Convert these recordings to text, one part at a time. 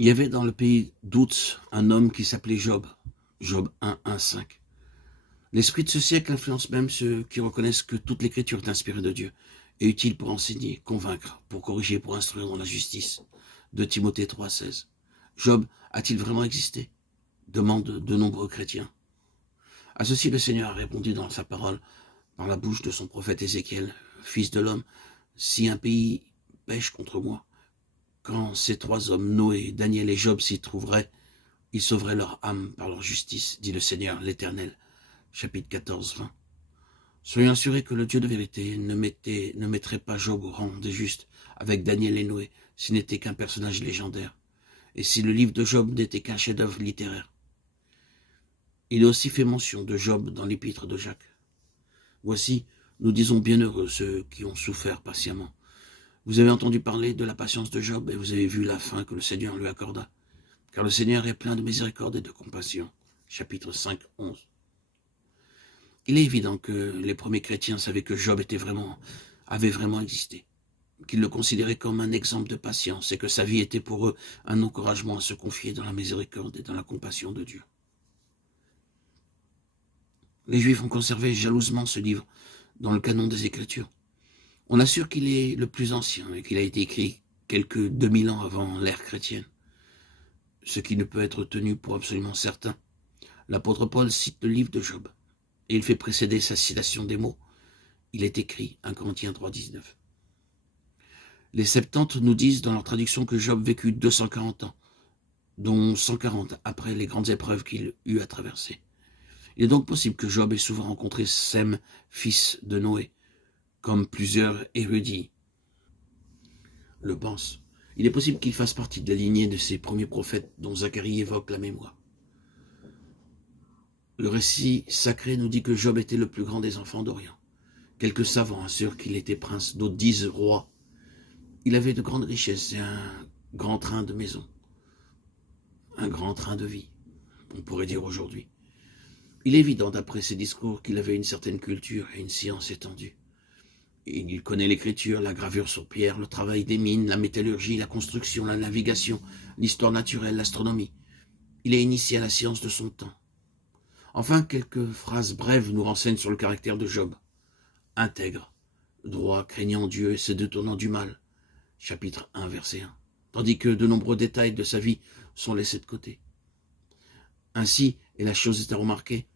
Il y avait dans le pays d'Ouz un homme qui s'appelait Job, Job 1:5. L'esprit de ce siècle influence même ceux qui reconnaissent que toute l'écriture est inspirée de Dieu et utile pour enseigner, convaincre, pour corriger, pour instruire dans la justice. De Timothée 3:16. Job a-t-il vraiment existé? Demandent de nombreux chrétiens. À ceci, le Seigneur a répondu dans sa parole, par la bouche de son prophète Ézéchiel, Fils de l'homme, si un pays pêche contre moi, quand ces trois hommes, Noé, Daniel et Job, s'y trouveraient, ils sauveraient leur âme par leur justice, dit le Seigneur l'Éternel. Chapitre 14, 20. Soyons assurés que le Dieu de vérité ne mettrait pas Job au rang des justes avec Daniel et Noé s'il n'était qu'un personnage légendaire, et si le livre de Job n'était qu'un chef-d'œuvre littéraire. Il est aussi fait mention de Job dans l'épître de Jacques. Voici, nous disons bienheureux ceux qui ont souffert patiemment. Vous avez entendu parler de la patience de Job et vous avez vu la fin que le Seigneur lui accorda. Car le Seigneur est plein de miséricorde et de compassion. Chapitre 5, 11. Il est évident que les premiers chrétiens savaient que Job avait vraiment existé, qu'ils le considéraient comme un exemple de patience et que sa vie était pour eux un encouragement à se confier dans la miséricorde et dans la compassion de Dieu. Les Juifs ont conservé jalousement ce livre dans le canon des Écritures. On assure qu'il est le plus ancien et qu'il a été écrit quelques 2000 ans avant l'ère chrétienne, ce qui ne peut être tenu pour absolument certain. L'apôtre Paul cite le livre de Job, et il fait précéder sa citation des mots. Il est écrit, 1 Corinthiens 3, 19. Les Septante nous disent dans leur traduction que Job vécut 240 ans, dont 140 après les grandes épreuves qu'il eut à traverser. Il est donc possible que Job ait souvent rencontré Sem, fils de Noé, comme plusieurs érudits le pensent. Il est possible qu'il fasse partie de la lignée de ces premiers prophètes dont Zacharie évoque la mémoire. Le récit sacré nous dit que Job était le plus grand des enfants d'Orient. Quelques savants assurent qu'il était prince, d'autres disent roi. Il avait de grandes richesses et un grand train de maison, un grand train de vie, on pourrait dire aujourd'hui. Il est évident d'après ses discours qu'il avait une certaine culture et une science étendue. Il connaît l'écriture, la gravure sur pierre, le travail des mines, la métallurgie, la construction, la navigation, l'histoire naturelle, l'astronomie. Il est initié à la science de son temps. Enfin, quelques phrases brèves nous renseignent sur le caractère de Job. Intègre, droit, craignant Dieu et se détournant du mal. Chapitre 1, verset 1. Tandis que de nombreux détails de sa vie sont laissés de côté. Ainsi, et la chose est à remarquer,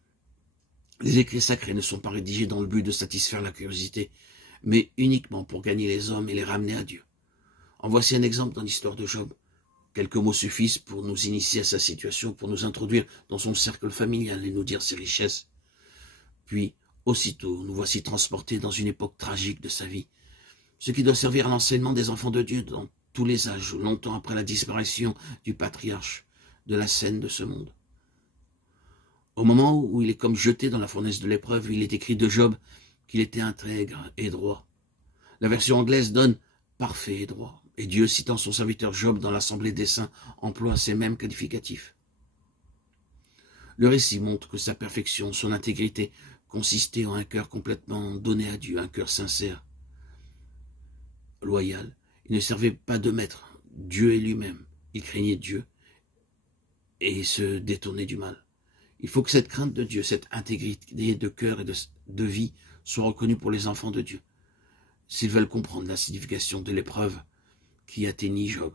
les écrits sacrés ne sont pas rédigés dans le but de satisfaire la curiosité, mais uniquement pour gagner les hommes et les ramener à Dieu. En voici un exemple dans l'histoire de Job. Quelques mots suffisent pour nous initier à sa situation, pour nous introduire dans son cercle familial et nous dire ses richesses. Puis, aussitôt, nous voici transportés dans une époque tragique de sa vie, ce qui doit servir à l'enseignement des enfants de Dieu dans tous les âges, longtemps après la disparition du patriarche de la scène de ce monde. Au moment où il est comme jeté dans la fournaise de l'épreuve, il est écrit de Job qu'il était intègre et droit. La version anglaise donne « parfait et droit », et Dieu, citant son serviteur Job dans l'assemblée des saints, emploie ces mêmes qualificatifs. Le récit montre que sa perfection, son intégrité, consistait en un cœur complètement donné à Dieu, un cœur sincère, loyal. Il ne servait pas de maître, Dieu est lui-même. Il craignait Dieu et se détournait du mal. Il faut que cette crainte de Dieu, cette intégrité de cœur et de vie soit reconnue pour les enfants de Dieu, s'ils veulent comprendre la signification de l'épreuve qui atteignit Job.